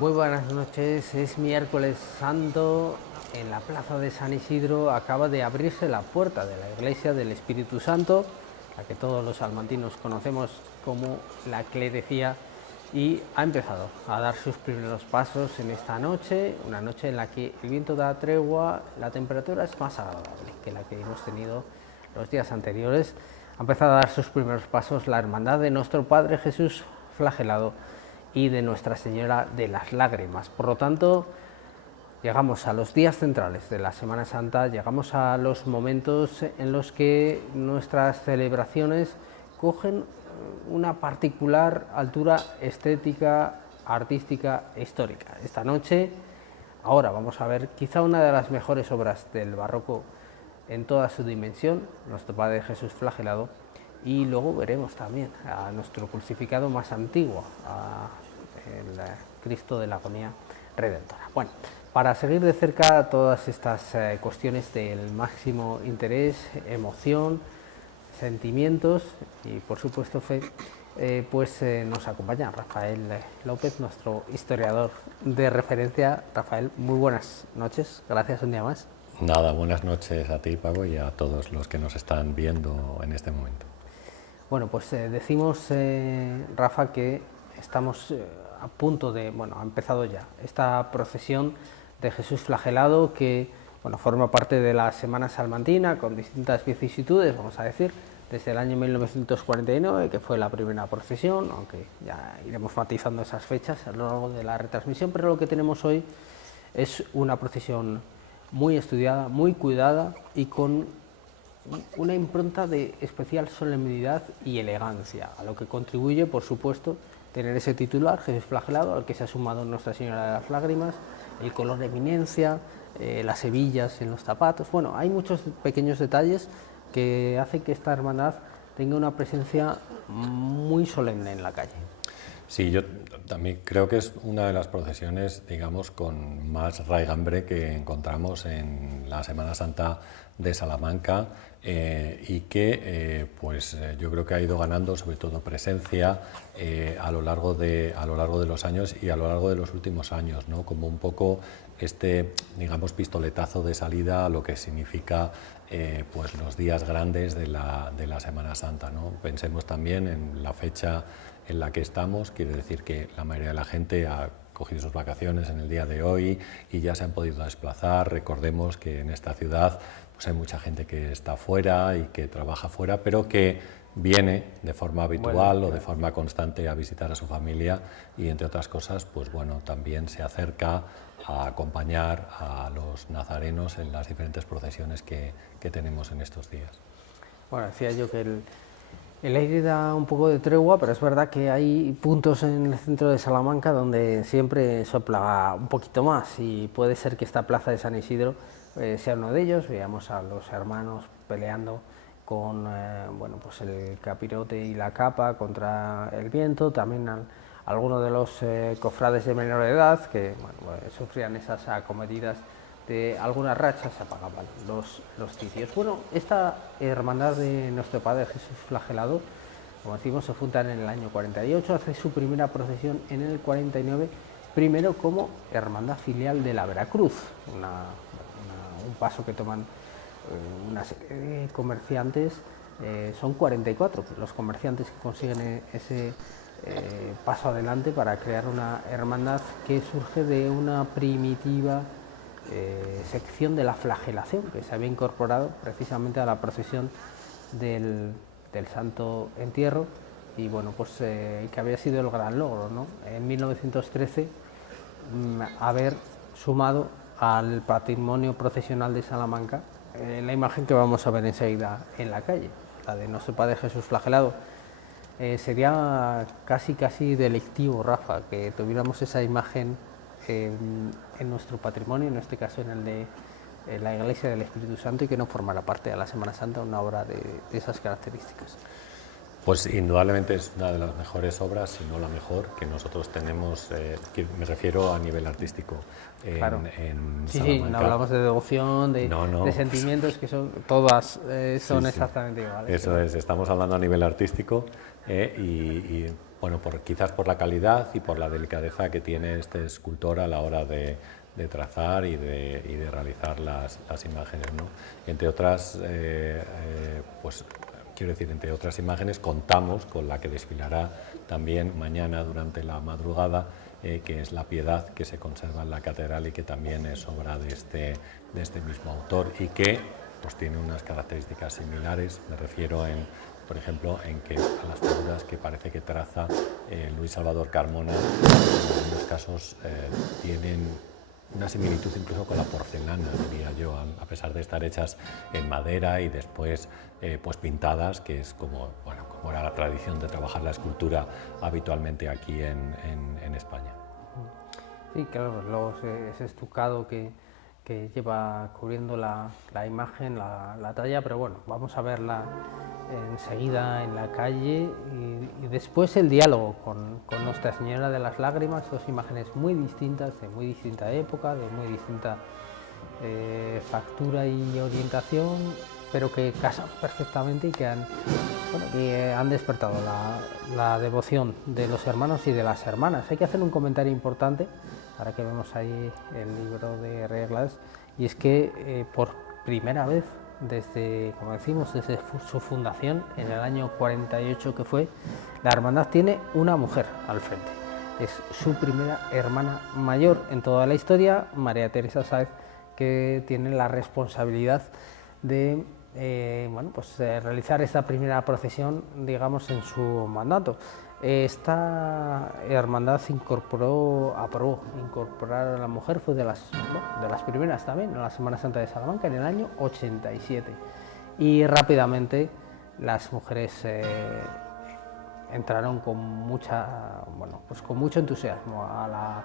Muy buenas noches, es miércoles santo, en la plaza de San Isidro acaba de abrirse la puerta de la iglesia del Espíritu Santo, la que todos los salmantinos conocemos como la clerecía, y ha empezado a dar sus primeros pasos en esta noche, una noche en la que el viento da tregua, la temperatura es más agradable que la que hemos tenido los días anteriores. Ha empezado a dar sus primeros pasos la hermandad de nuestro Padre Jesús flagelado y de Nuestra Señora de las Lágrimas. Por lo tanto, llegamos a los días centrales de la Semana Santa, llegamos a los momentos en los que nuestras celebraciones cogen una particular altura estética, artística e histórica. Esta noche, ahora vamos a ver quizá una de las mejores obras del barroco en toda su dimensión, Nuestro Padre Jesús flagelado, y luego veremos también a nuestro crucificado más antiguo, a el Cristo de la Agonía Redentora. Bueno, para seguir de cerca todas estas cuestiones del máximo interés, emoción, sentimientos y por supuesto fe, nos acompaña Rafael López, nuestro historiador de referencia. Rafael, muy buenas noches, gracias un día más. Nada, buenas noches a ti, Paco, y a todos los que nos están viendo en este momento. Bueno, pues decimos, Rafa, que estamos a punto de, ha empezado ya esta procesión de Jesús flagelado que, forma parte de la Semana Salmantina con distintas vicisitudes, vamos a decir, desde el año 1949, que fue la primera procesión, aunque ya iremos matizando esas fechas a lo largo de la retransmisión, pero lo que tenemos hoy es una procesión muy estudiada, muy cuidada y con una impronta de especial solemnidad y elegancia, a lo que contribuye, por supuesto, tener ese titular, Jesús flagelado, al que se ha sumado Nuestra Señora de las Lágrimas, el color de eminencia, las hebillas en los zapatos. Bueno, hay muchos pequeños detalles que hacen que esta hermandad tenga una presencia muy solemne en la calle. Sí, yo también creo que es una de las procesiones, digamos, con más raigambre que encontramos en la Semana Santa de Salamanca y que yo creo que ha ido ganando sobre todo presencia a lo largo de los años y a lo largo de los últimos años, ¿no? Como un poco este, digamos, pistoletazo de salida a lo que significa los días grandes de la Semana Santa, ¿no? Pensemos también en la fecha en la que estamos, quiere decir que la mayoría de la gente ha cogido sus vacaciones en el día de hoy y ya se han podido desplazar. Recordemos que en esta ciudad hay mucha gente que está fuera y que trabaja fuera, pero que viene de forma habitual o de forma constante a visitar a su familia y, entre otras cosas, también se acerca a acompañar a los nazarenos en las diferentes procesiones que tenemos en estos días. Bueno, decía yo que el aire da un poco de tregua, pero es verdad que hay puntos en el centro de Salamanca donde siempre sopla un poquito más y puede ser que esta plaza de San Isidro sea uno de ellos. Veamos a los hermanos peleando con el capirote y la capa contra el viento, también algunos de los cofrades de menor edad que sufrían esas acometidas de algunas rachas, se apagaban los cirios. Bueno, esta hermandad de Nuestro Padre Jesús flagelado, como decimos, se funda en el año 48, hace su primera procesión en el 49, primero como hermandad filial de la Veracruz, un paso que toman una serie de comerciantes, son 44 los comerciantes que consiguen ese paso adelante para crear una hermandad que surge de una primitiva sección de la flagelación que se había incorporado precisamente a la procesión del Santo Entierro y que había sido el gran logro, ¿no? En 1913 haber sumado al patrimonio procesional de Salamanca la imagen que vamos a ver enseguida en la calle, la de Nuestro Padre Jesús flagelado. Sería casi delictivo, Rafa, que tuviéramos esa imagen en nuestro patrimonio, en este caso en el de la Iglesia del Espíritu Santo, y que no formara parte de la Semana Santa una obra de esas características. Pues indudablemente es una de las mejores obras, si no la mejor, que nosotros tenemos, me refiero a nivel artístico, Claro. en Sí, sí, no Salamanca. hablamos de devoción, No, no, de sentimientos, que son todas sí, son sí. exactamente iguales. Eso es, estamos hablando a nivel artístico bueno, quizás por la calidad y por la delicadeza que tiene este escultor a la hora de trazar y de realizar las imágenes, ¿no? Entre otras, pues quiero decir, entre otras imágenes contamos con la que desfilará también mañana durante la madrugada, que es la Piedad, que se conserva en la catedral y que también es obra de este mismo autor y que pues tiene unas características similares. Me refiero, por ejemplo, en que a las figuras que parece que traza Luis Salvador Carmona, en algunos casos tienen una similitud incluso con la porcelana, diría yo, a pesar de estar hechas en madera y después pues pintadas, que es como era la tradición de trabajar la escultura habitualmente aquí en España. Sí, claro, luego ese estucado que lleva cubriendo la imagen, la talla, pero bueno, vamos a verla enseguida en la calle y después el diálogo con Nuestra Señora de las Lágrimas, dos imágenes muy distintas, de muy distinta época, de muy distinta factura y orientación, pero que casan perfectamente y que han despertado la devoción de los hermanos y de las hermanas. Hay que hacer un comentario importante, ahora que vemos ahí el libro de reglas, y es que por primera vez desde, como decimos, desde su fundación en el año 48 que fue, la hermandad tiene una mujer al frente. Es su primera hermana mayor en toda la historia, María Teresa Sáez, que tiene la responsabilidad de realizar esta primera procesión, digamos, en su mandato. Esta hermandad aprobó incorporar a la mujer, fue de las primeras también, en la Semana Santa de Salamanca, en el año 87. Y rápidamente las mujeres entraron con mucho entusiasmo a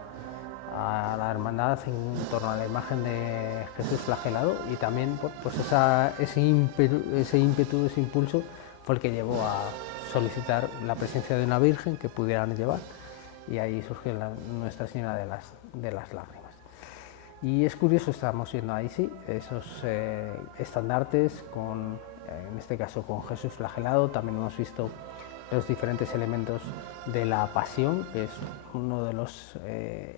la hermandad en torno a la imagen de Jesús flagelado, y también pues ese ímpetu, ese impulso fue el que llevó a solicitar la presencia de una virgen que pudieran llevar, y ahí surgió Nuestra Señora de las Lágrimas. Y es curioso, estamos viendo ahí sí esos estandartes en este caso con Jesús flagelado. También hemos visto los diferentes elementos de la Pasión, que es uno de los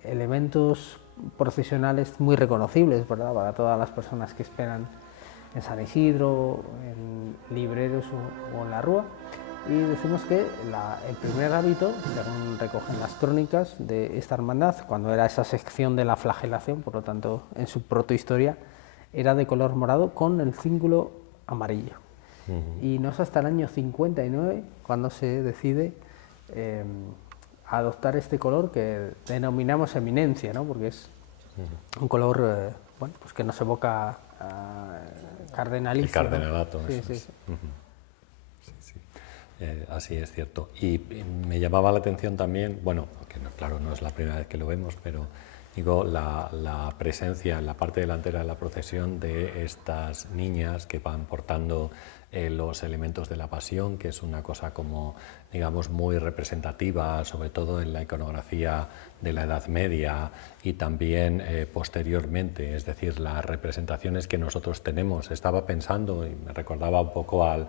elementos procesionales muy reconocibles, ¿verdad?, para todas las personas que esperan en San Isidro, en Libreros o en la Rúa. Y decimos que el primer hábito, según recogen las crónicas de esta hermandad, cuando era esa sección de la flagelación, por lo tanto en su protohistoria, era de color morado con el cíngulo amarillo. Y no es hasta el año 59 cuando se decide adoptar este color que denominamos eminencia, ¿no?, porque es un color pues que nos evoca cardenalicio. El cardenalato, ¿no? eso es. Así es cierto. Y me llamaba la atención también, que claro, no es la primera vez que lo vemos, pero digo, la presencia en la parte delantera de la procesión de estas niñas que van portando los elementos de la Pasión, que es una cosa como, digamos, muy representativa, sobre todo en la iconografía de la Edad Media y también posteriormente, es decir, las representaciones que nosotros tenemos. Estaba pensando y me recordaba un poco al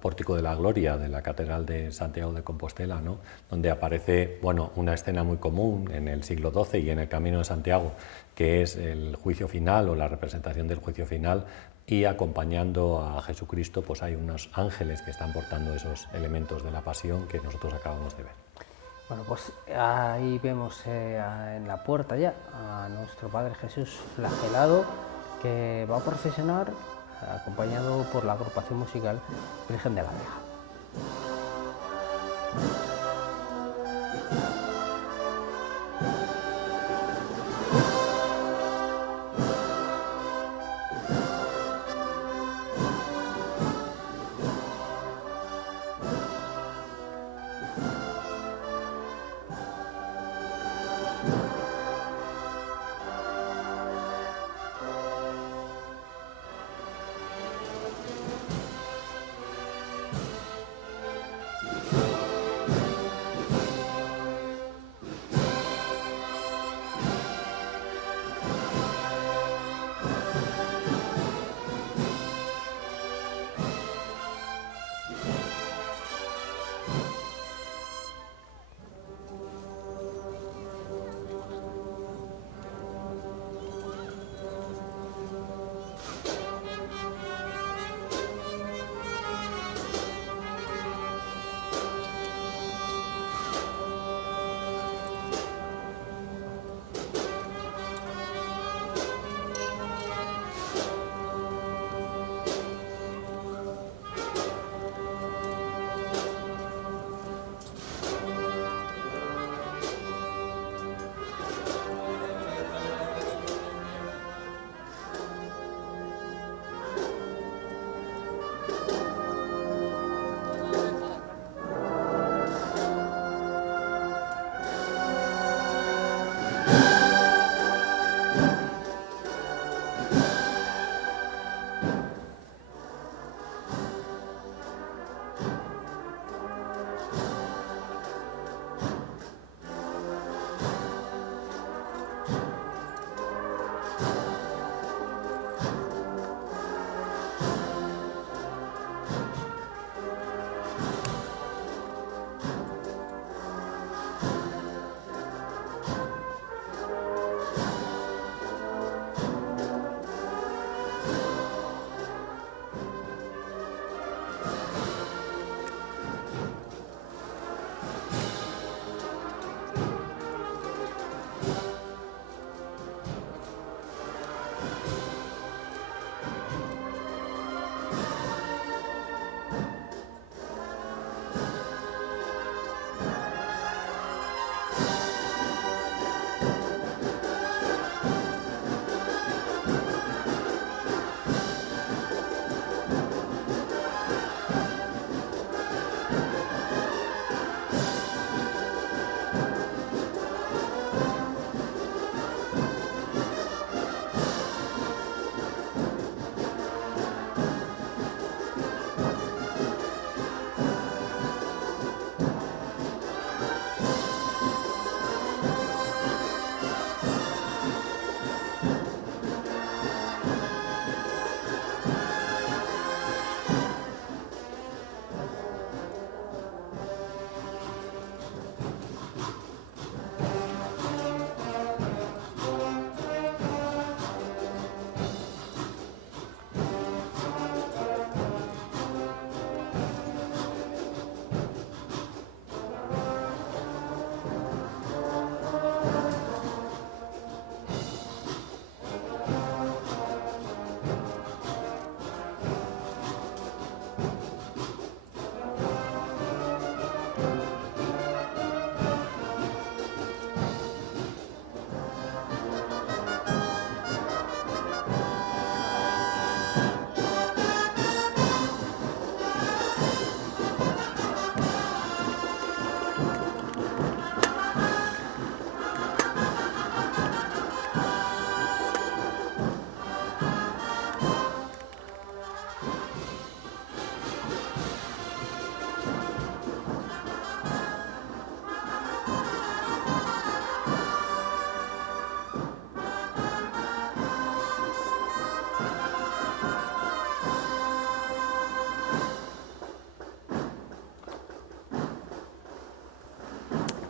Pórtico de la Gloria de la Catedral de Santiago de Compostela, ¿no?, donde aparece una escena muy común en el siglo XII y en el Camino de Santiago, que es el juicio final o la representación del juicio final, y acompañando a Jesucristo pues hay unos ángeles que están portando esos elementos de la Pasión que nosotros acabamos de ver. Bueno, pues ahí vemos en la puerta ya a nuestro Padre Jesús flagelado, que va a procesionar acompañado por la agrupación musical Virgen de la Vega.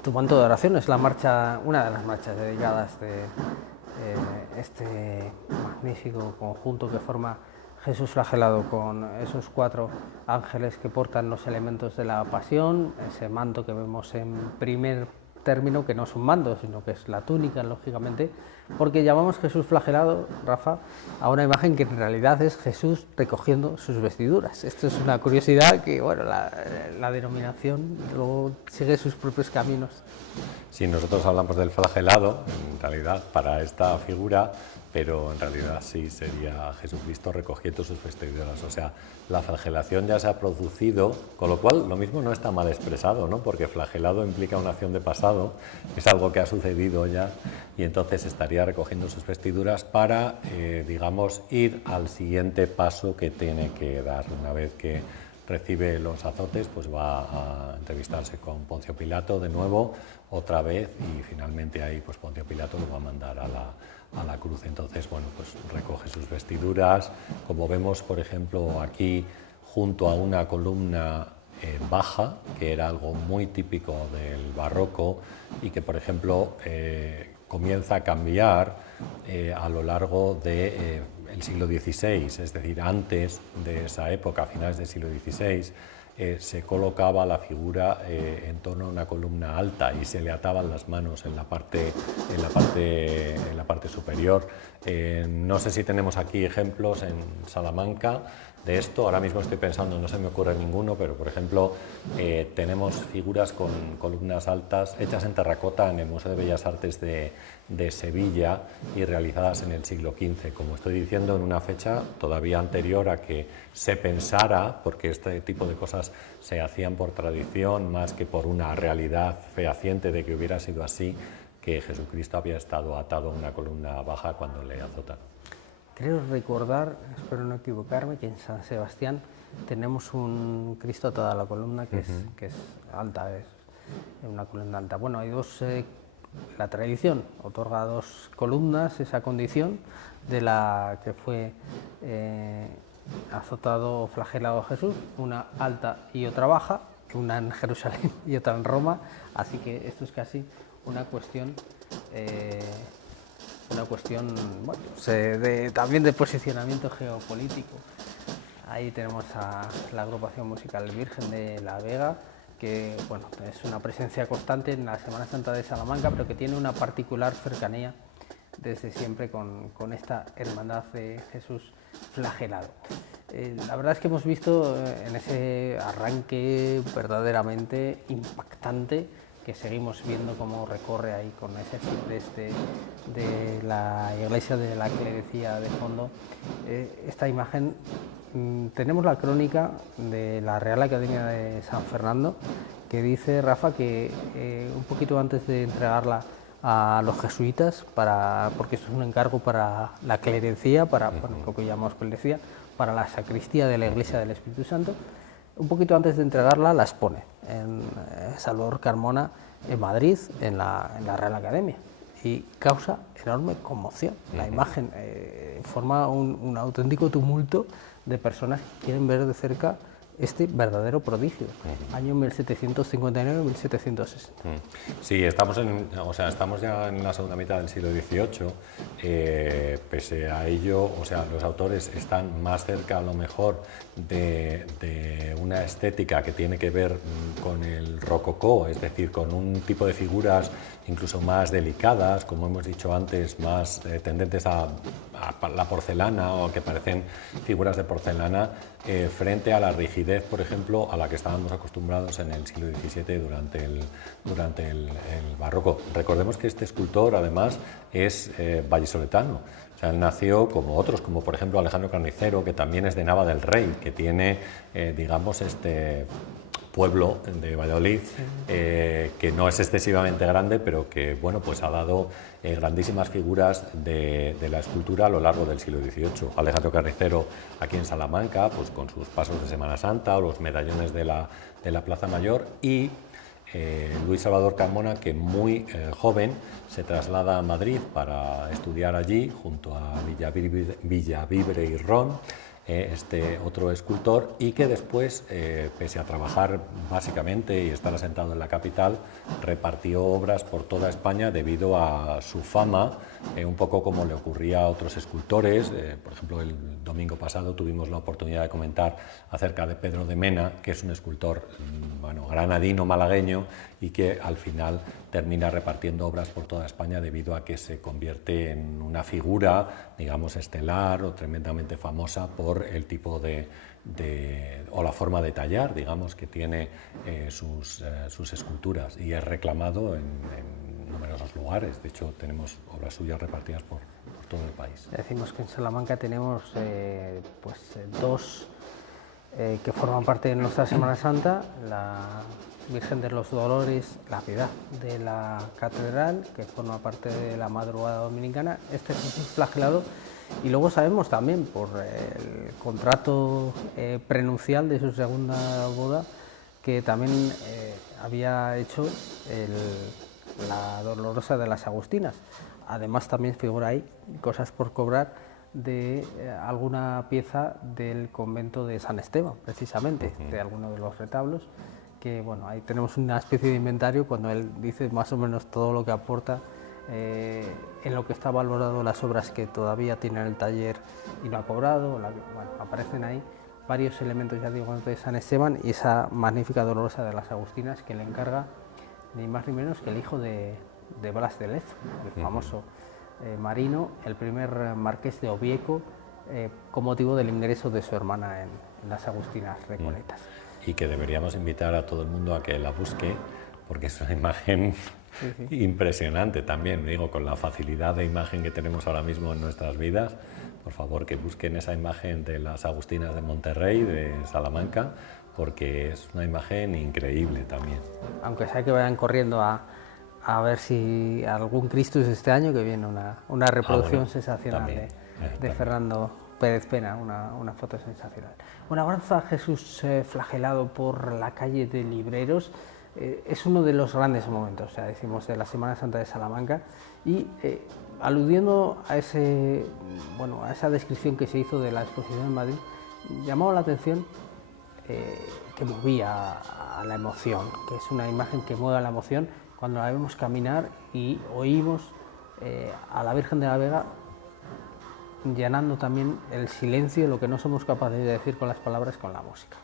Tu manto de oración es la marcha, una de las marchas dedicadas de este magnífico conjunto que forma Jesús flagelado, con esos 4 ángeles que portan los elementos de la pasión, ese manto que vemos en primer término, que no es un manto, sino que es la túnica, lógicamente, porque llamamos Jesús flagelado, Rafa, a una imagen que en realidad es Jesús recogiendo sus vestiduras. Esto es una curiosidad que, bueno, la denominación luego sigue sus propios caminos. Sí, nosotros hablamos del flagelado, en realidad, para esta figura, pero en realidad sí sería Jesucristo recogiendo sus vestiduras. O sea, la flagelación ya se ha producido, con lo cual lo mismo no está mal expresado, ¿no? Porque flagelado implica una acción de pasado, es algo que ha sucedido ya, y entonces estaría recogiendo sus vestiduras para, digamos, ir al siguiente paso que tiene que dar. Una vez que recibe los azotes, pues va a entrevistarse con Poncio Pilato de nuevo, otra vez, y finalmente ahí pues Poncio Pilato lo va a mandar a la cruz. Entonces, bueno, pues recoge sus vestiduras, como vemos, por ejemplo, aquí junto a una columna baja, que era algo muy típico del barroco y que, por ejemplo, comienza a cambiar a lo largo de el siglo XVI, es decir, antes de esa época, a finales del siglo XVI, se colocaba la figura en torno a una columna alta y se le ataban las manos en la parte superior. No sé si tenemos aquí ejemplos en Salamanca de esto, ahora mismo estoy pensando, no se me ocurre ninguno, pero por ejemplo tenemos figuras con columnas altas hechas en terracota en el Museo de Bellas Artes de Sevilla y realizadas en el siglo XV, como estoy diciendo, en una fecha todavía anterior a que se pensara, porque este tipo de cosas se hacían por tradición más que por una realidad fehaciente de que hubiera sido así, que Jesucristo había estado atado a una columna baja cuando le azotaron. Creo recordar, espero no equivocarme, que en San Sebastián tenemos un Cristo atado a la columna que es alta, es una columna alta. Bueno, hay dos, la tradición otorga 2 columnas esa condición de la que fue azotado o flagelado Jesús, una alta y otra baja, una en Jerusalén y otra en Roma, así que esto es casi una cuestión bueno, también de posicionamiento geopolítico. Ahí tenemos a la agrupación musical Virgen de la Vega, que bueno, es una presencia constante en la Semana Santa de Salamanca, pero que tiene una particular cercanía desde siempre con esta hermandad de Jesús flagelado. La verdad es que hemos visto en ese arranque verdaderamente impactante, que seguimos viendo cómo recorre ahí con ese de la iglesia de la Clerecía de fondo, esta imagen. Tenemos la crónica de la Real Academia de San Fernando, que dice, Rafa, que un poquito antes de entregarla a los jesuitas, porque esto es un encargo para la clerecía, para lo que llamamos clerecía, para la sacristía de la Iglesia del Espíritu Santo, un poquito antes de entregarla la expone en Salvador Carmona, en Madrid, en la Real Academia, y causa enorme conmoción. La imagen forma un auténtico tumulto de personas que quieren ver de cerca este verdadero prodigio, año 1759-1760. Sí, estamos ya en la segunda mitad del siglo XVIII, pese a ello, o sea, los autores están más cerca a lo mejor de una estética que tiene que ver con el rococó, es decir, con un tipo de figuras incluso más delicadas, como hemos dicho antes, más tendentes a la porcelana, o que parecen figuras de porcelana, frente a la rigidez, por ejemplo, a la que estábamos acostumbrados en el siglo XVII durante el barroco. Recordemos que este escultor, además, es vallisoletano. O sea, él nació como otros, como por ejemplo Alejandro Carnicero, que también es de Nava del Rey, que tiene, digamos, este pueblo de Valladolid, que no es excesivamente grande, pero que bueno, pues ha dado grandísimas figuras de la escultura a lo largo del siglo XVIII. Alejandro Carnicero aquí en Salamanca, pues con sus pasos de Semana Santa o los medallones de la Plaza Mayor, y Luis Salvador Carmona, que muy joven se traslada a Madrid para estudiar allí junto a Villavibre y Ron, este otro escultor, y que después, pese a trabajar básicamente y estar asentado en la capital, repartió obras por toda España debido a su fama, un poco como le ocurría a otros escultores. Por ejemplo, el domingo pasado tuvimos la oportunidad de comentar acerca de Pedro de Mena, que es un escultor granadino, malagueño, y que al final termina repartiendo obras por toda España debido a que se convierte en una figura, digamos, estelar o tremendamente famosa por el tipo o la forma de tallar, digamos, que tiene sus esculturas, y es reclamado en numerosos lugares. De hecho, tenemos obras suyas repartidas por todo el país. Decimos que en Salamanca tenemos dos que forman parte de nuestra Semana Santa: la Virgen de los Dolores, la Piedad de la Catedral, que forma parte de la madrugada dominicana, este Jesús flagelado, y luego sabemos también por el contrato prenupcial de su segunda boda que también había hecho la Dolorosa de las Agustinas. Además también figura ahí cosas por cobrar de alguna pieza del convento de San Esteban, precisamente, de alguno de los retablos, que bueno, ahí tenemos una especie de inventario cuando él dice más o menos todo lo que aporta en lo que está valorado las obras que todavía tiene en el taller y no ha cobrado. Bueno, aparecen ahí varios elementos, ya digo, de San Esteban, y esa magnífica Dolorosa de las Agustinas que le encarga ni más ni menos que el hijo de Blas de Lezo, el famoso marino, el primer marqués de Obieco, con motivo del ingreso de su hermana en las Agustinas Recoletas. Y que deberíamos invitar a todo el mundo a que la busque, porque es una imagen impresionante también, digo, con la facilidad de imagen que tenemos ahora mismo en nuestras vidas. Por favor, que busquen esa imagen de las Agustinas de Monterrey, de Salamanca, porque es una imagen increíble también. Aunque sea que vayan corriendo a ver si algún Christus este año, que viene una reproducción sensacional de Fernando Pérez Pena, una foto sensacional. Bueno, avanza Jesús flagelado por la calle de Libreros. Es uno de los grandes momentos, o sea, decimos, de la Semana Santa de Salamanca, y aludiendo a esa descripción que se hizo de la exposición en Madrid, llamaba la atención que movía a la emoción, que es una imagen que mueve a la emoción cuando la vemos caminar y oímos a la Virgen de la Vega llenando también el silencio, lo que no somos capaces de decir con las palabras, con la música.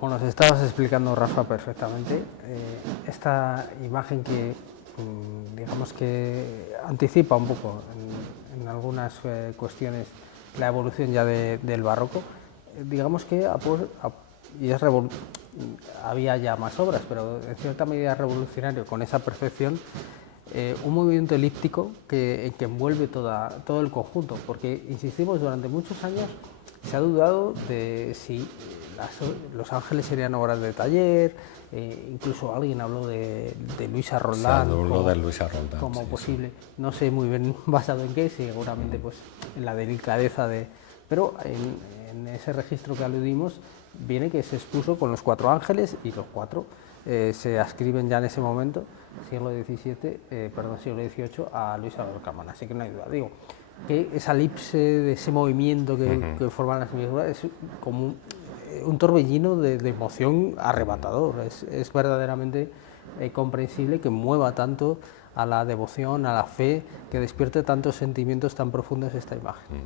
Como nos estabas explicando, Rafa, perfectamente, esta imagen que digamos que anticipa un poco en algunas cuestiones la evolución ya del barroco, digamos que había ya más obras, pero en cierta medida revolucionario con esa perfección, un movimiento elíptico que envuelve todo el conjunto, porque insistimos, durante muchos años Se ha dudado de si los ángeles serían obras de taller, incluso alguien habló de Luisa Roldán. Se habló de Luisa Roldán, como sí, posible, sí. No sé muy bien basado en qué, seguramente pues en la delicadeza de... Pero en ese registro que aludimos viene que se expuso con los 4 ángeles y los 4 se ascriben ya en ese momento, siglo XVIII, a Luis Álvaro Cámara, así que no hay duda. Digo, que esa elipse de ese movimiento que forman las figuras es como un torbellino de emoción arrebatador, es verdaderamente comprensible que mueva tanto a la devoción, a la fe, que despierte tantos sentimientos tan profundos esta imagen.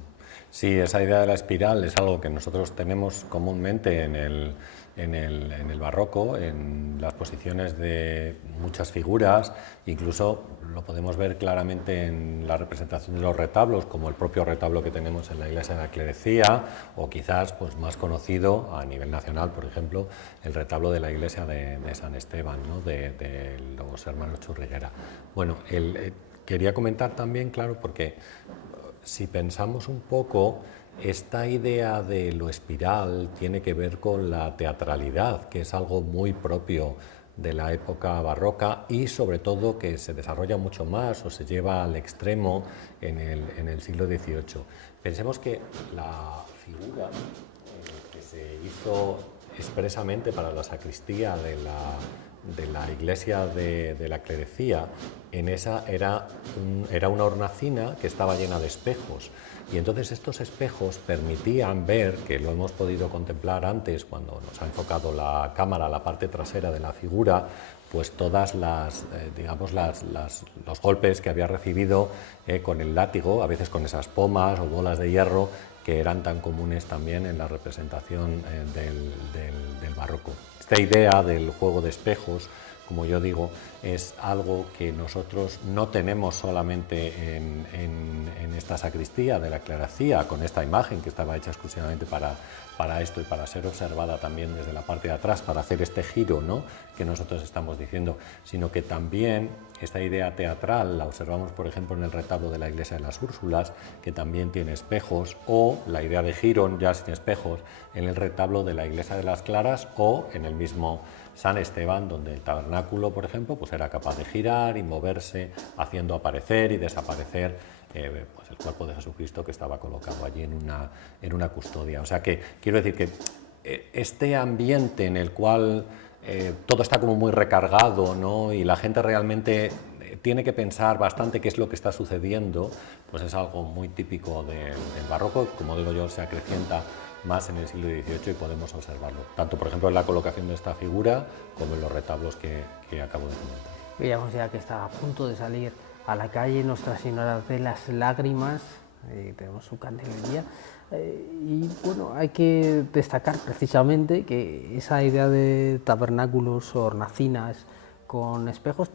Sí, esa idea de la espiral es algo que nosotros tenemos comúnmente en el barroco, en las posiciones de muchas figuras, incluso lo podemos ver claramente en la representación de los retablos, como el propio retablo que tenemos en la iglesia de la Clerecía, o quizás pues, más conocido a nivel nacional, por ejemplo, el retablo de la iglesia de San Esteban, ¿no? de los hermanos Churriguera. Bueno, quería comentar también, claro, porque si pensamos un poco, esta idea de lo espiral tiene que ver con la teatralidad, que es algo muy propio de la época barroca y sobre todo que se desarrolla mucho más o se lleva al extremo en el siglo XVIII. Pensemos que la figura que se hizo expresamente para la sacristía de la iglesia de la Clerecía, en esa era una hornacina que estaba llena de espejos. Y entonces estos espejos permitían ver, que lo hemos podido contemplar antes cuando nos ha enfocado la cámara, la parte trasera de la figura, pues todas los golpes que había recibido con el látigo, a veces con esas pomas o bolas de hierro que eran tan comunes también en la representación del barroco. Esta idea del juego de espejos, como yo digo, es algo que nosotros no tenemos solamente en esta sacristía de la Clerecía, con esta imagen que estaba hecha exclusivamente para esto y para ser observada también desde la parte de atrás, para hacer este giro, ¿no?, que nosotros estamos diciendo, sino que también esta idea teatral la observamos, por ejemplo, en el retablo de la iglesia de las Úrsulas, que también tiene espejos, o la idea de giro, ya sin espejos, en el retablo de la iglesia de las Claras o en el mismo San Esteban, donde el tabernáculo, por ejemplo, pues era capaz de girar y moverse, haciendo aparecer y desaparecer pues el cuerpo de Jesucristo que estaba colocado allí en una custodia. O sea que quiero decir que este ambiente en el cual todo está como muy recargado, ¿no?, y la gente realmente tiene que pensar bastante qué es lo que está sucediendo, pues es algo muy típico del barroco, como digo yo, se acrecienta más en el siglo XVIII y podemos observarlo, tanto por ejemplo en la colocación de esta figura como en los retablos que acabo de comentar. Veíamos ya que está a punto de salir a la calle Nuestra Señora de las Lágrimas, tenemos su candelería, y bueno, hay que destacar precisamente que esa idea de tabernáculos o hornacinas con espejos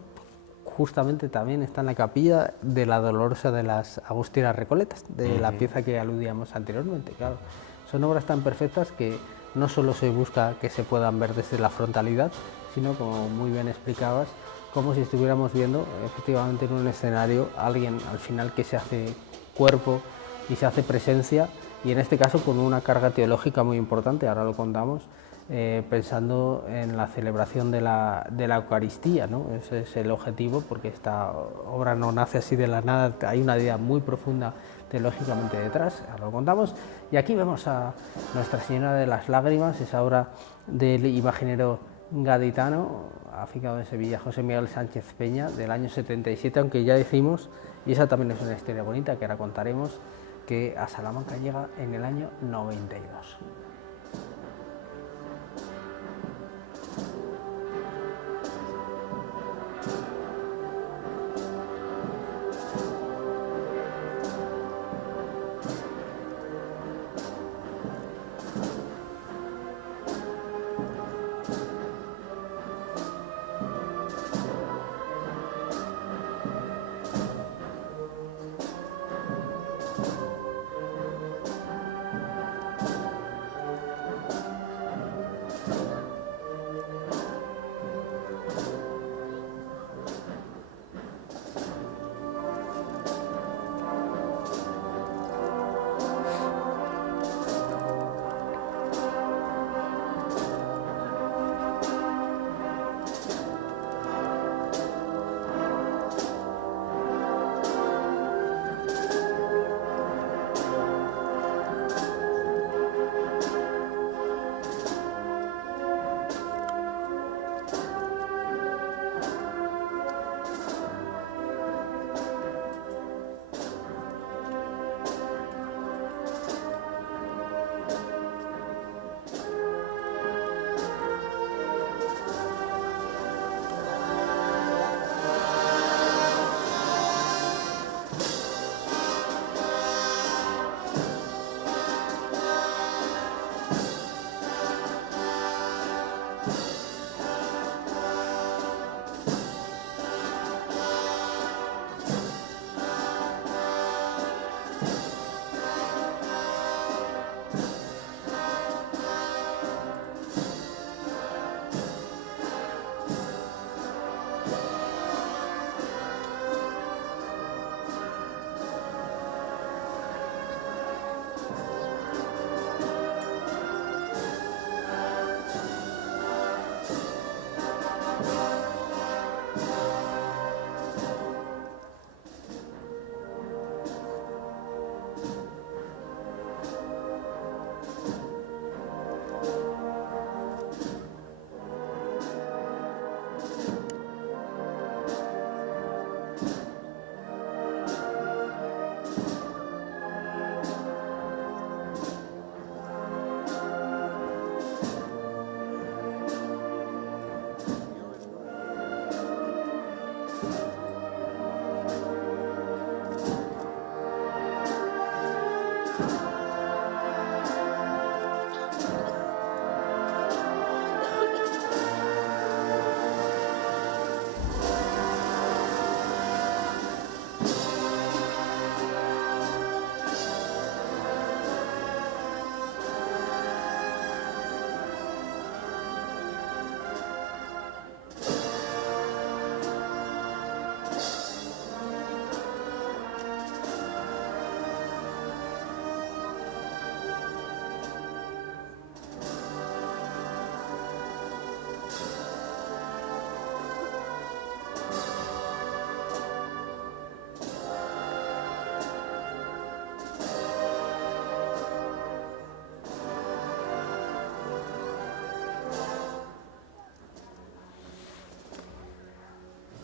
justamente también está en la capilla de la Dolorosa de las Agustinas Recoletas, de la pieza que aludíamos anteriormente. Claro, son obras tan perfectas que no solo se busca que se puedan ver desde la frontalidad, sino, como muy bien explicabas, como si estuviéramos viendo efectivamente en un escenario a alguien al final que se hace cuerpo y se hace presencia, y en este caso con una carga teológica muy importante, ahora lo contamos, pensando en la celebración de la Eucaristía, ¿no? Ese es el objetivo, porque esta obra no nace así de la nada, hay una idea muy profunda teológicamente detrás, ahora lo contamos. Y aquí vemos a Nuestra Señora de las Lágrimas, esa obra del imaginero gaditano, afincado en Sevilla, José Miguel Sánchez Peña, del año 77, aunque ya decimos, y esa también es una historia bonita que ahora contaremos, que a Salamanca llega en el año 92.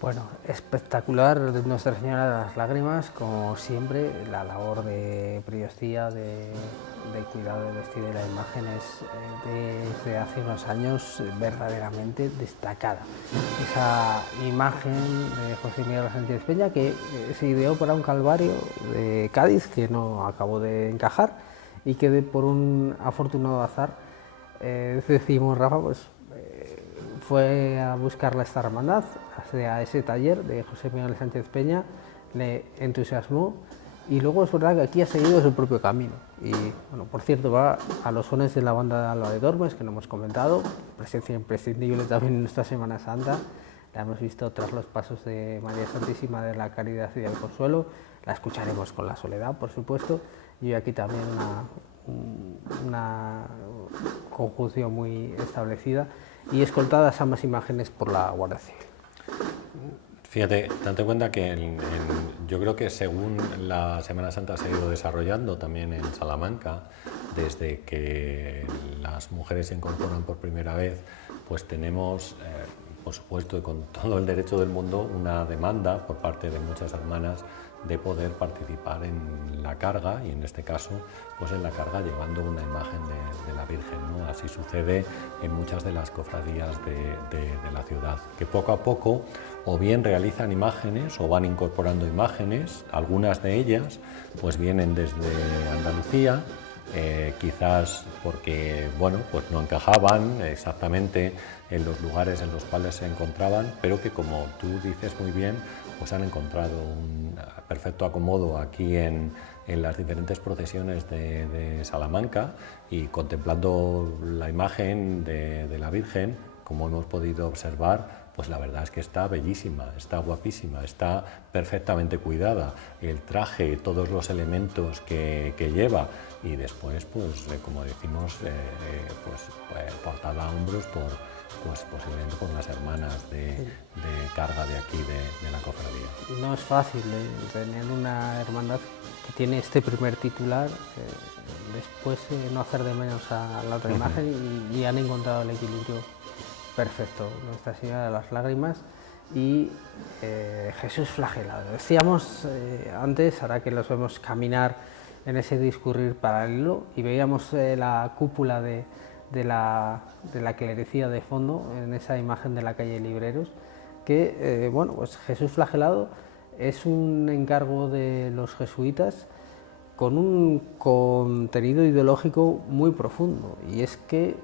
Bueno, espectacular Nuestra Señora de las Lágrimas, como siempre, la labor de priostía, de cuidado del vestido y la imagen es desde hace unos años verdaderamente destacada. Esa imagen de José Miguel Sánchez Peña que se ideó para un calvario de Cádiz que no acabó de encajar y que por un afortunado azar, decimos Rafa, pues fue a buscarla esta hermandad, hacia ese taller de José Miguel Sánchez Peña, le entusiasmó y luego es verdad que aquí ha seguido su propio camino. Y bueno, por cierto, va a los sones de la banda de Alba de Tormes, que no hemos comentado, presencia imprescindible también en nuestra Semana Santa. La hemos visto tras los pasos de María Santísima de la Caridad y del Consuelo, la escucharemos con la Soledad, por supuesto, y aquí también una conjunción muy establecida y escoltadas ambas imágenes por la Guardia Civil. Fíjate, date cuenta que yo creo que según la Semana Santa se ha ido desarrollando también en Salamanca, desde que las mujeres se incorporan por primera vez, pues tenemos, por supuesto, y con todo el derecho del mundo, una demanda por parte de muchas hermanas de poder participar en la carga, y en este caso pues en la carga llevando una imagen de la Virgen, ¿no? Así sucede en muchas de las cofradías de la ciudad, que poco a poco o bien realizan imágenes o van incorporando imágenes. Algunas de ellas pues vienen desde Andalucía, quizás porque bueno, pues no encajaban exactamente en los lugares en los cuales se encontraban, pero que, como tú dices muy bien, pues han encontrado un perfecto acomodo aquí en las diferentes procesiones de Salamanca, y contemplando la imagen de la Virgen, como hemos podido observar, pues la verdad es que está bellísima, está guapísima, está perfectamente cuidada, el traje, todos los elementos que lleva, y después, pues como decimos, portada a hombros pues posiblemente por las hermanas de carga de aquí, de la cofradía. No es fácil tener una hermandad que tiene este primer titular, después no hacer de menos a la otra imagen, y han encontrado el equilibrio perfecto. Nuestra Señora de las Lágrimas y Jesús flagelado. Decíamos antes, ahora que los vemos caminar en ese discurrir paralelo, y veíamos la cúpula de la clerecía de fondo en esa imagen de la calle Libreros, que bueno, pues Jesús flagelado es un encargo de los jesuitas con un contenido ideológico muy profundo, y es que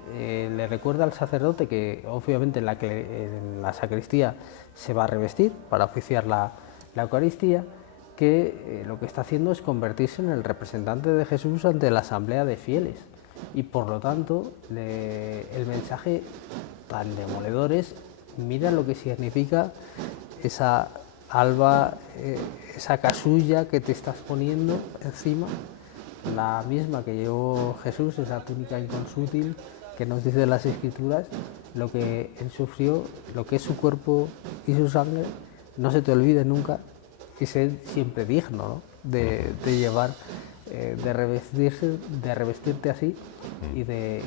le recuerda al sacerdote que obviamente en la sacristía se va a revestir para oficiar la Eucaristía, que lo que está haciendo es convertirse en el representante de Jesús ante la asamblea de fieles, y por lo tanto el mensaje tan demoledor es: mira lo que significa esa alba, esa casulla que te estás poniendo encima, la misma que llevó Jesús, esa túnica inconsútil que nos dice las Escrituras, lo que él sufrió, lo que es su cuerpo y su sangre. No se te olvide nunca y ser siempre digno, ¿no? de llevar, de revestirte así y de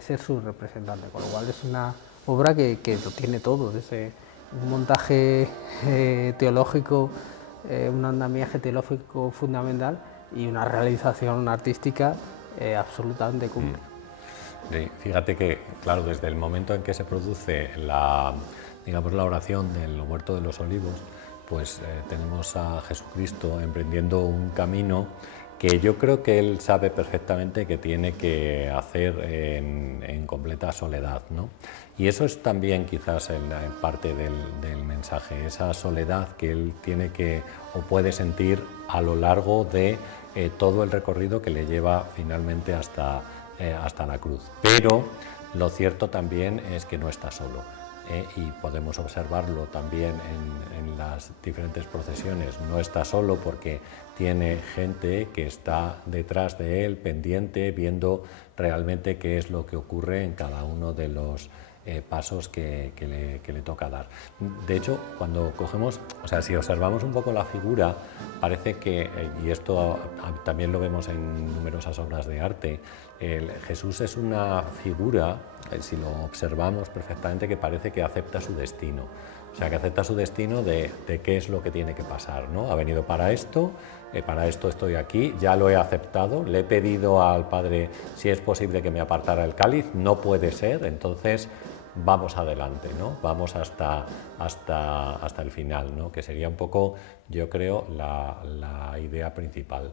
ser su representante, con lo cual es una obra que lo tiene todo, desde un montaje teológico, un andamiaje teológico fundamental, y una realización artística absolutamente cumple. Sí, fíjate que, claro, desde el momento en que se produce la oración del Huerto de los Olivos, pues tenemos a Jesucristo emprendiendo un camino que yo creo que él sabe perfectamente que tiene que hacer en completa soledad, ¿no? Y eso es también quizás en parte del mensaje, esa soledad que él tiene que o puede sentir a lo largo de todo el recorrido que le lleva finalmente hasta la cruz. Pero lo cierto también es que no está solo. Y podemos observarlo también en las diferentes procesiones. No está solo porque tiene gente que está detrás de él, pendiente, viendo realmente qué es lo que ocurre en cada uno de los pasos que le toca dar. De hecho, cuando cogemos, o sea, si observamos un poco la figura, parece que, y esto también lo vemos en numerosas obras de arte, Jesús es una figura, si lo observamos perfectamente, que parece que acepta su destino. O sea, que acepta su destino de qué es lo que tiene que pasar, ¿no? Ha venido para esto estoy aquí, ya lo he aceptado, le he pedido al Padre si es posible que me apartara el cáliz, no puede ser, entonces vamos adelante, ¿no? Vamos hasta el final, ¿no? Que sería un poco, yo creo, la idea principal.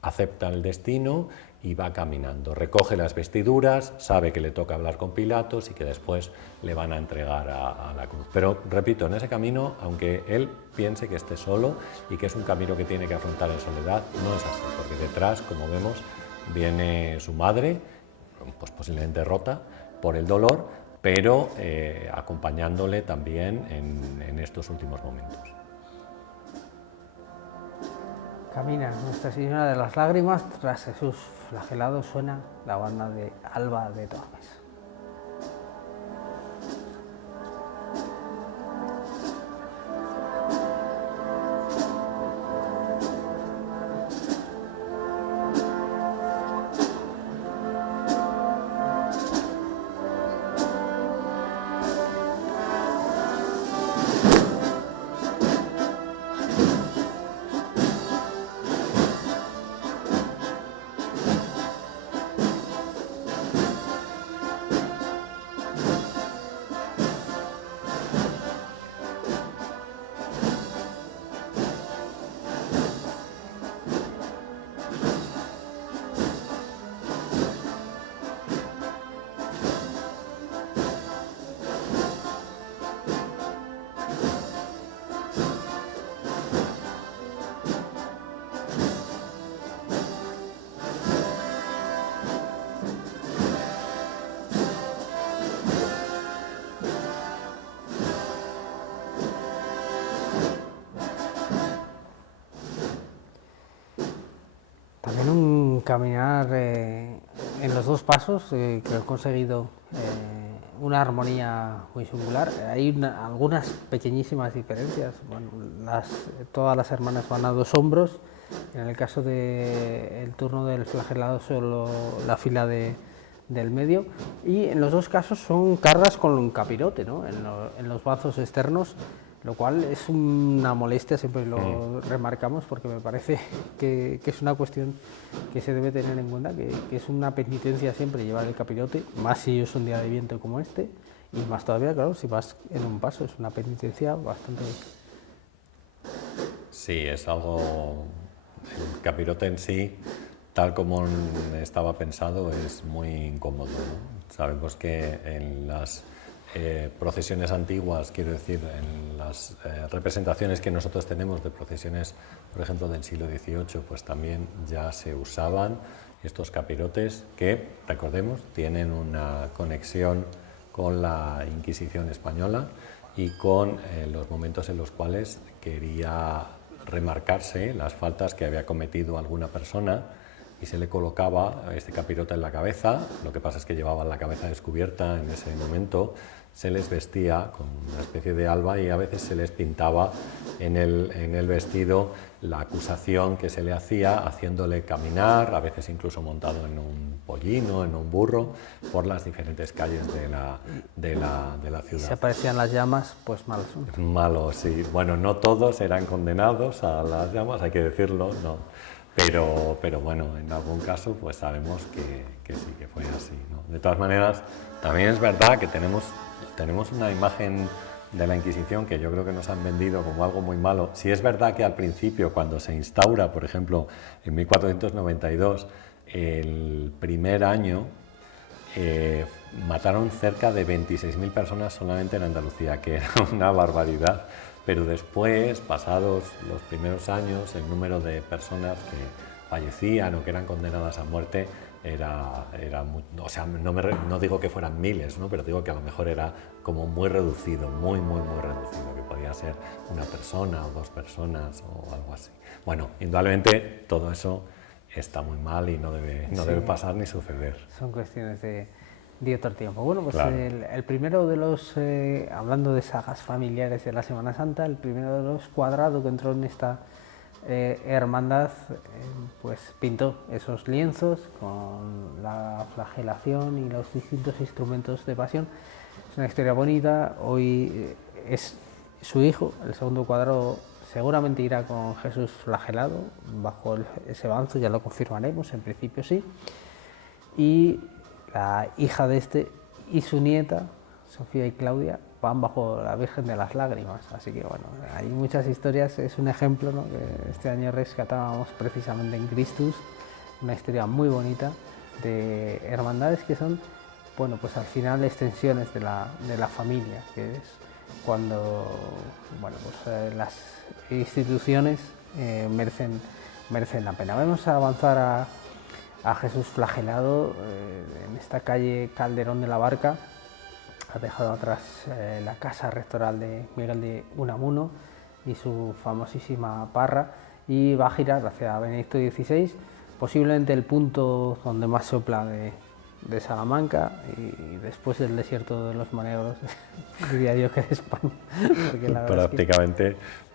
Acepta el destino y va caminando, recoge las vestiduras, sabe que le toca hablar con Pilatos y que después le van a entregar a la cruz. Pero repito, en ese camino, aunque él piense que esté solo y que es un camino que tiene que afrontar en soledad, no es así, porque detrás, como vemos, viene su madre, pues posiblemente rota por el dolor, pero acompañándole también en estos últimos momentos. Camina Nuestra Señora de las Lágrimas, tras Jesús flagelado suena la banda de Alba de Tormes. También un caminar en los dos pasos que he conseguido una armonía muy singular. Hay algunas pequeñísimas diferencias. Bueno, todas las hermanas van a dos hombros. En el caso del turno del flagelado, solo la fila del medio. Y en los dos casos son cargas con un capirote, ¿no? En los brazos externos, lo cual es una molestia, siempre lo remarcamos, porque me parece que es una cuestión que se debe tener en cuenta, que es una penitencia siempre llevar el capirote, más si es un día de viento como este, y más todavía, claro, si vas en un paso, es una penitencia bastante... Sí, es algo... El capirote en sí, tal como estaba pensado, es muy incómodo, ¿no? Sabemos que en las procesiones antiguas, quiero decir, en las representaciones que nosotros tenemos de procesiones, por ejemplo, del siglo XVIII, pues también ya se usaban estos capirotes que, recordemos, tienen una conexión con la Inquisición española y con los momentos en los cuales quería remarcarse las faltas que había cometido alguna persona y se le colocaba este capirote en la cabeza. Lo que pasa es que llevaban la cabeza descubierta en ese momento, se les vestía con una especie de alba y a veces se les pintaba en el vestido la acusación que se le hacía, haciéndole caminar, a veces incluso montado en un pollino, en un burro, por las diferentes calles de la ciudad. Si aparecían las llamas, pues mal asunto. Malo, sí. Bueno, no todos eran condenados a las llamas, hay que decirlo, no. Pero bueno, en algún caso pues sabemos que sí, que fue así, ¿no? De todas maneras, también es verdad que tenemos una imagen de la Inquisición que yo creo que nos han vendido como algo muy malo. Si es verdad que al principio, cuando se instaura, por ejemplo, en 1492, el primer año, mataron cerca de 26.000 personas solamente en Andalucía, que era una barbaridad. Pero después, pasados los primeros años, el número de personas que fallecían o que eran condenadas a muerte era muy, o sea, no digo que fueran miles, ¿no? Pero digo que a lo mejor era como muy reducido, muy reducido, que podía ser una persona o dos personas o algo así. Bueno, indudablemente todo eso está muy mal y no debe pasar ni suceder. Son cuestiones de otro tiempo. Bueno, pues claro. el primero de los, hablando de sagas familiares de la Semana Santa, el primero de los Cuadrado que entró en esta hermandad, pues pintó esos lienzos con la flagelación y los distintos instrumentos de pasión. Es una historia bonita. Hoy es su hijo, el segundo cuadro, seguramente irá con Jesús flagelado, bajo ese banzo, ya lo confirmaremos, en principio sí. Y la hija de este y su nieta, Sofía y Claudia, van bajo la Virgen de las Lágrimas. Así que bueno, hay muchas historias, es un ejemplo, ¿no?, que este año rescatábamos precisamente en Christus, una historia muy bonita de hermandades que son, bueno, pues al final extensiones de la familia, que es cuando, bueno, pues, las instituciones merecen la pena. Vamos a avanzar a Jesús flagelado en esta calle Calderón de la Barca. Ha dejado atrás la casa rectoral de Miguel de Unamuno y su famosísima parra, y va a girar hacia Benedicto XVI, posiblemente el punto donde más sopla de Salamanca, y después del desierto de los Monegros, diría yo que de España. Porque la verdad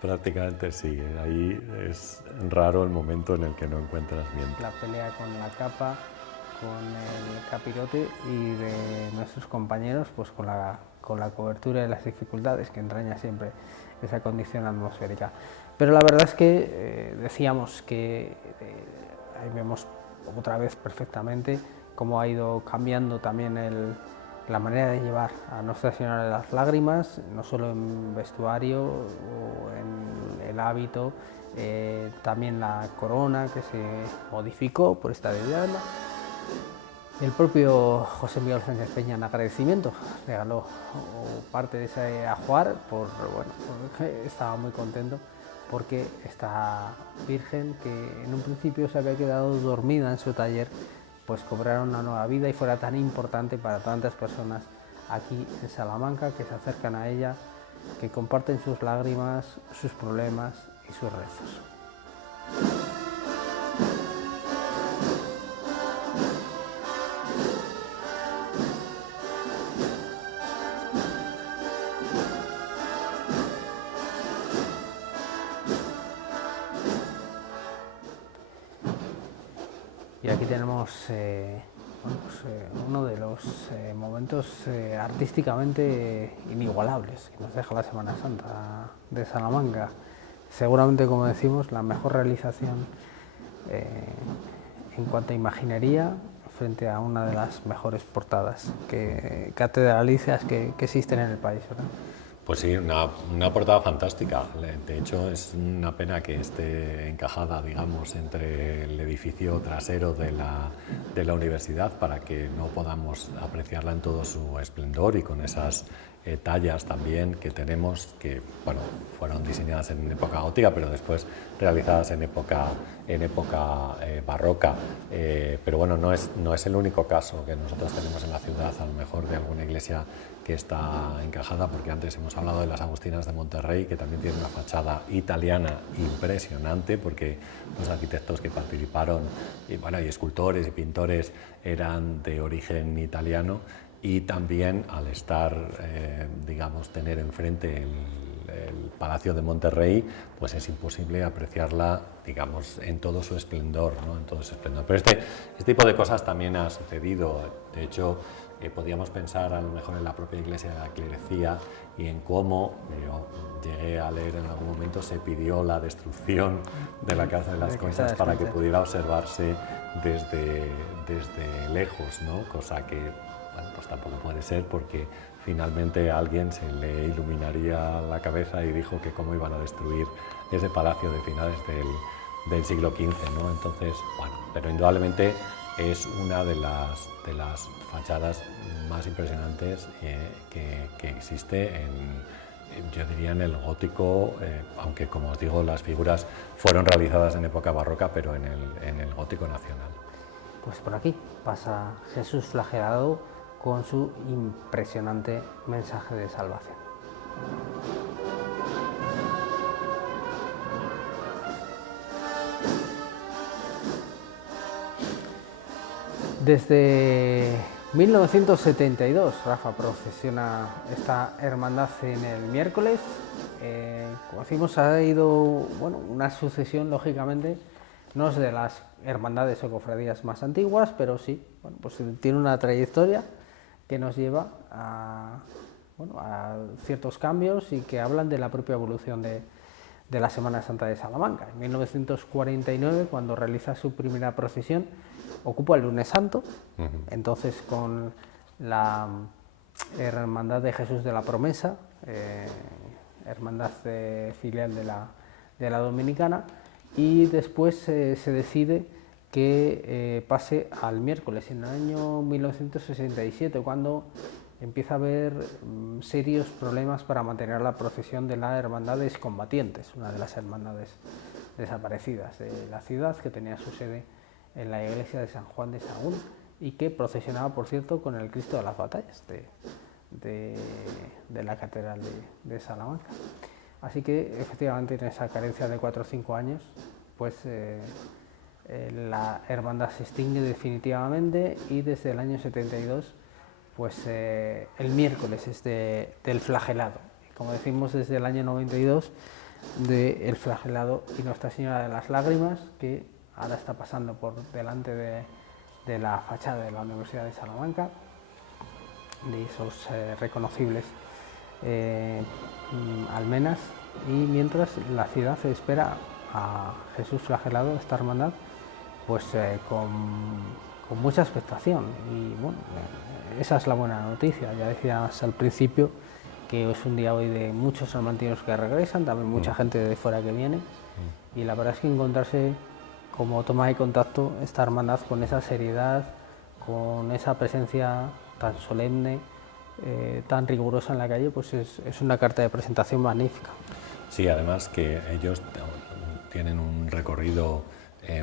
prácticamente sí, ahí es raro el momento en el que no encuentras viento. La pelea con la capa, con el capirote, y de nuestros compañeros pues con la cobertura y las dificultades que entraña siempre esa condición atmosférica. Pero la verdad es que decíamos que ahí vemos otra vez perfectamente cómo ha ido cambiando también la manera de llevar a Nuestra Señora de las Lágrimas, no solo en vestuario o en el hábito, también la corona, que se modificó por esta de diadema. El propio José Miguel Sánchez Peña, en agradecimiento, regaló parte de ese ajuar, porque estaba muy contento, porque esta Virgen, que en un principio se había quedado dormida en su taller, pues cobrara una nueva vida y fuera tan importante para tantas personas aquí en Salamanca, que se acercan a ella, que comparten sus lágrimas, sus problemas y sus rezos. Y aquí tenemos uno de los momentos artísticamente inigualables que nos deja la Semana Santa de Salamanca. Seguramente, como decimos, la mejor realización en cuanto a imaginería, frente a una de las mejores portadas catedralicias que existen en el país, ¿verdad? Pues sí, una portada fantástica. De hecho, es una pena que esté encajada, digamos, entre el edificio trasero de la universidad, para que no podamos apreciarla en todo su esplendor y con esas tallas también que tenemos, que bueno, fueron diseñadas en época gótica, pero después realizadas en época barroca. Pero bueno, no es el único caso que nosotros tenemos en la ciudad, a lo mejor de alguna iglesia que está encajada, porque antes hemos hablado de las Agustinas de Monterrey, que también tiene una fachada italiana impresionante, porque los arquitectos que participaron, y escultores y pintores, eran de origen italiano, y también al estar, tener enfrente el Palacio de Monterrey, pues es imposible apreciarla, digamos, en todo su esplendor, ¿no? En todo su esplendor. Pero este tipo de cosas también ha sucedido. De hecho, podíamos pensar a lo mejor en la propia iglesia de la clerecía y en cómo, yo llegué a leer en algún momento, se pidió la destrucción de la Casa de las Conchas para que pudiera observarse desde lejos, ¿no? Cosa que, bueno, pues tampoco puede ser, porque finalmente a alguien se le iluminaría la cabeza y dijo que cómo iban a destruir ese palacio de finales del siglo XV, ¿no? Entonces, bueno, pero indudablemente es una de las fachadas más impresionantes que existe yo diría en el gótico, aunque como os digo, las figuras fueron realizadas en época barroca, pero en el gótico nacional. Pues por aquí pasa Jesús flagelado con su impresionante mensaje de salvación. Desde 1972, Rafa, procesiona esta hermandad en el miércoles. Como decimos, ha ido una sucesión, lógicamente, no es de las hermandades o cofradías más antiguas, pero sí, pues tiene una trayectoria que nos lleva a bueno, a ciertos cambios y que hablan de la propia evolución de la Semana Santa de Salamanca. En 1949, cuando realiza su primera procesión, ocupa el Lunes Santo, entonces con la Hermandad de Jesús de la Promesa, hermandad filial de la Dominicana, y después se decide que pase al miércoles, en el año 1967, cuando empieza a haber serios problemas para mantener la procesión de la Hermandades Combatientes, una de las hermandades desaparecidas de la ciudad, que tenía su sede en la iglesia de San Juan de Sahagún y que procesionaba, por cierto, con el Cristo de las Batallas de la Catedral de Salamanca. Así que, efectivamente, en esa carencia de 4 o 5 años, pues la hermandad se extingue definitivamente y desde el año 72 pues el miércoles es del flagelado. Y como decimos, desde el año 92 del flagelado y Nuestra Señora de las Lágrimas, que ahora está pasando por delante de la fachada de la Universidad de Salamanca, de esos reconocibles almenas, y mientras la ciudad espera a Jesús flagelado, esta hermandad, pues con mucha expectación. Y bueno, esa es la buena noticia. Ya decías al principio que es un día hoy de muchos salmantinos que regresan, también mucha gente de fuera que viene, y la verdad es que encontrarse como toma de contacto esta hermandad con esa seriedad, con esa presencia tan solemne, tan rigurosa en la calle, pues es una carta de presentación magnífica. Sí, además que ellos tienen un recorrido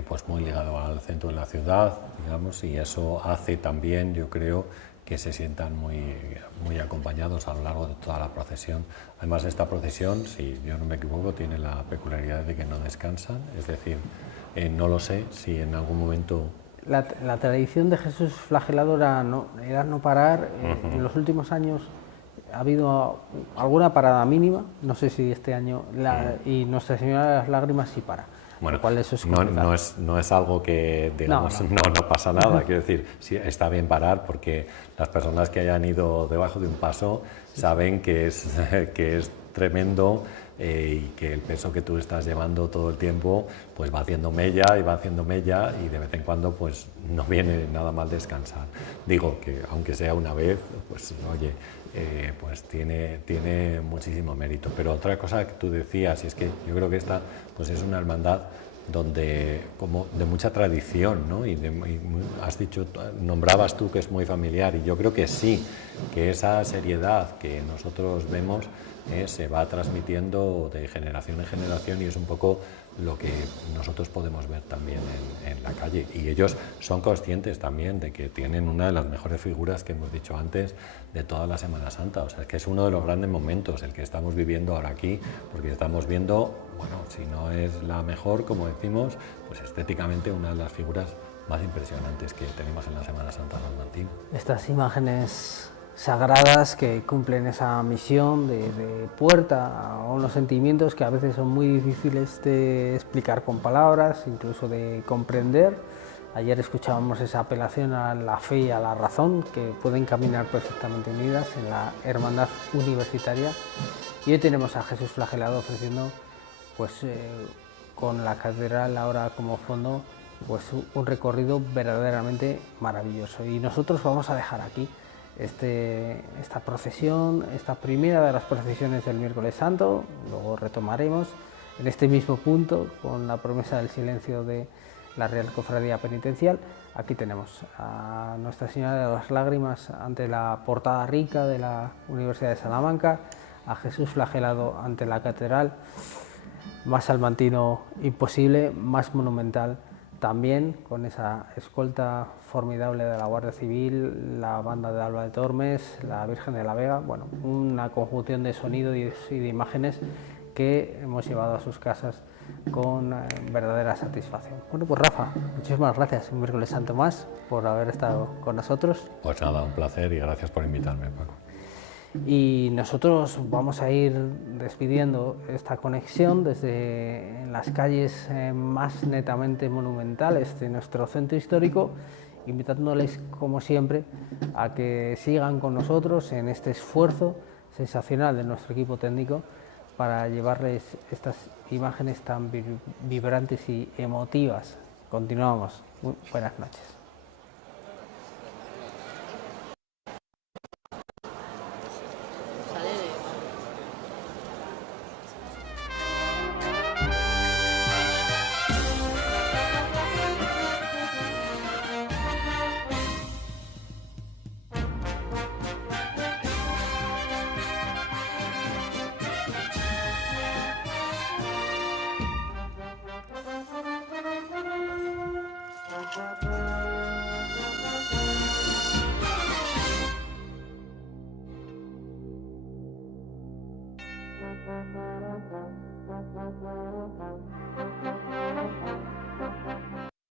pues muy ligado al centro de la ciudad, digamos, y eso hace también, yo creo, que se sientan muy acompañados a lo largo de toda la procesión. Además, esta procesión, si yo no me equivoco, tiene la peculiaridad de que no descansan, es decir, no lo sé si en algún momento... La tradición de Jesús flagelado era no parar. En los últimos años ha habido alguna parada mínima, no sé si este año, y Nuestra Señora de las Lágrimas sí para. Bueno, cual eso es no es algo que, digamos, no pasa nada. Quiero decir, sí, está bien parar porque las personas que hayan ido debajo de un paso saben que es tremendo y que el peso que tú estás llevando todo el tiempo pues va haciendo mella y de vez en cuando pues no viene nada mal descansar. Digo que aunque sea una vez, pues oye, pues tiene muchísimo mérito. Pero otra cosa que tú decías, y es que yo creo que esta pues es una hermandad donde como de mucha tradición, ¿no? Y has dicho, nombrabas tú que es muy familiar, y yo creo que sí, que esa seriedad que nosotros vemos se va transmitiendo de generación en generación, y es un poco lo que nosotros podemos ver también en la calle. Y ellos son conscientes también de que tienen una de las mejores figuras que hemos dicho antes de toda la Semana Santa. O sea, es que es uno de los grandes momentos el que estamos viviendo ahora aquí, porque estamos viendo, bueno, si no es la mejor, como decimos, pues estéticamente una de las figuras más impresionantes que tenemos en la Semana Santa salmantina. Estas imágenes sagradas que cumplen esa misión de puerta a unos sentimientos que a veces son muy difíciles de explicar con palabras, incluso de comprender. Ayer escuchábamos esa apelación a la fe y a la razón, que pueden caminar perfectamente unidas en la hermandad universitaria, y hoy tenemos a Jesús flagelado ofreciendo, pues con la catedral ahora como fondo, pues un recorrido verdaderamente maravilloso. Y nosotros vamos a dejar aquí esta procesión, esta primera de las procesiones del miércoles santo. Luego retomaremos en este mismo punto con la promesa del silencio de la Real Cofradía Penitencial. Aquí tenemos a Nuestra Señora de las Lágrimas ante la portada rica de la Universidad de Salamanca, a Jesús flagelado ante la catedral, más salmantino imposible, más monumental también, con esa escolta formidable de la Guardia Civil, la banda de Alba de Tormes, la Virgen de la Vega. Bueno, una conjunción de sonido y de imágenes que hemos llevado a sus casas con verdadera satisfacción. Bueno, pues Rafa, muchísimas gracias, un miércoles santo más, por haber estado con nosotros. Pues nada, un placer y gracias por invitarme, Paco. Y nosotros vamos a ir despidiendo esta conexión desde las calles más netamente monumentales de nuestro centro histórico, invitándoles, como siempre, a que sigan con nosotros en este esfuerzo sensacional de nuestro equipo técnico para llevarles estas imágenes tan vibrantes y emotivas. Continuamos. Muy buenas noches.